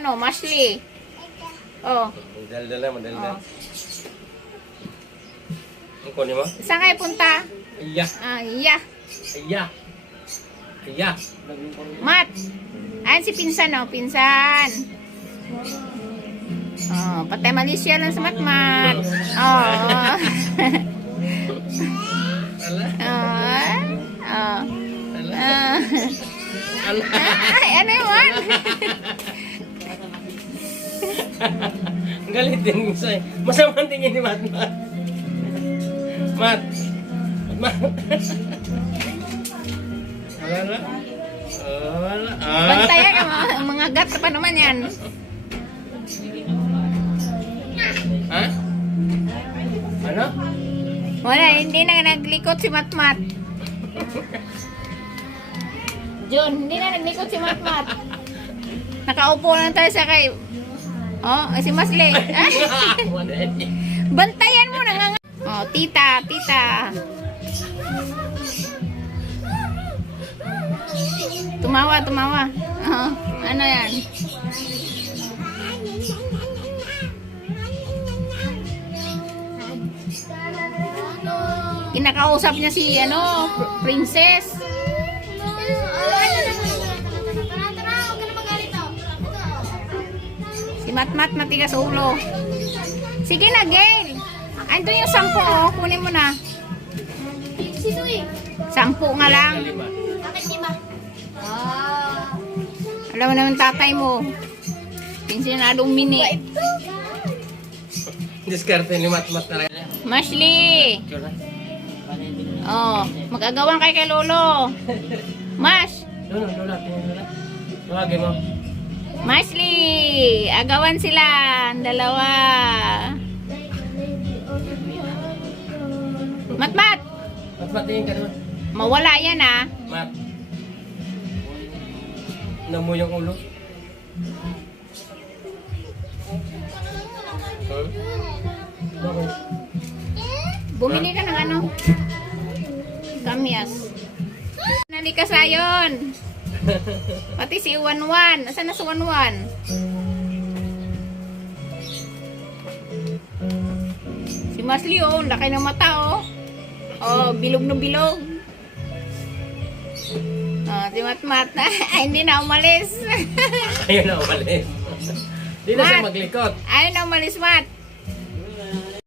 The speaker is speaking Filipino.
ano, Mashley. Oh. Madaldal. Oh. Ang kunin mo? Saan kayo punta? Iya. Iya. Iya. Mat. Ayan si Pinsan, oh. Pinsan. Oh, patay Malaysia lang sa Matmat. Oh. Ala. Oh. Ala. Ay, ano yun? Galit din sa'yo. Masamang tingin ni Matmat. Mat. Wala. Wala. Bantayan ka, mga gat ka pa naman yan. Ha? Ano? Wala, hindi na naglikot si Matmat. Jun, hindi na naglikot si Matmat. Nakaupo lang tayo sa kay... Oh, si Masli. Bantayan mo na. Oh, tita. Tumawa. Oh, ano yan? Kinakausap niya si, ano, princess. Si Matmat matigas ulo. Sige na, Gail. Ando yung 10, oh. Kunin mo na. 10 nga lang. Alam mo naman tatay mo. Pensionadong mini. Diskarte ni Matmat talaga. Mashley. Oh, mag-agawan kay Lolo. Mash. Lola. Tawagin mo. Mashley. Agawan sila. Ang dalawa. Matmat. Matmat tingin ka naman. Mawala yan, ah. Mat. Namo yung ulo. Bumili ka ng ano? Kamyas. Nalika sayon. Pati si Wanwan. Asan na si Wanwan? Si Masli, oh. Laki ng mata, oh. Oh, bilog na bilog. Oh, si Matmat. Ay, hindi na umalis. Ayaw na umalis. Hindi na siya maglikot. Ayaw na umalis, Mat.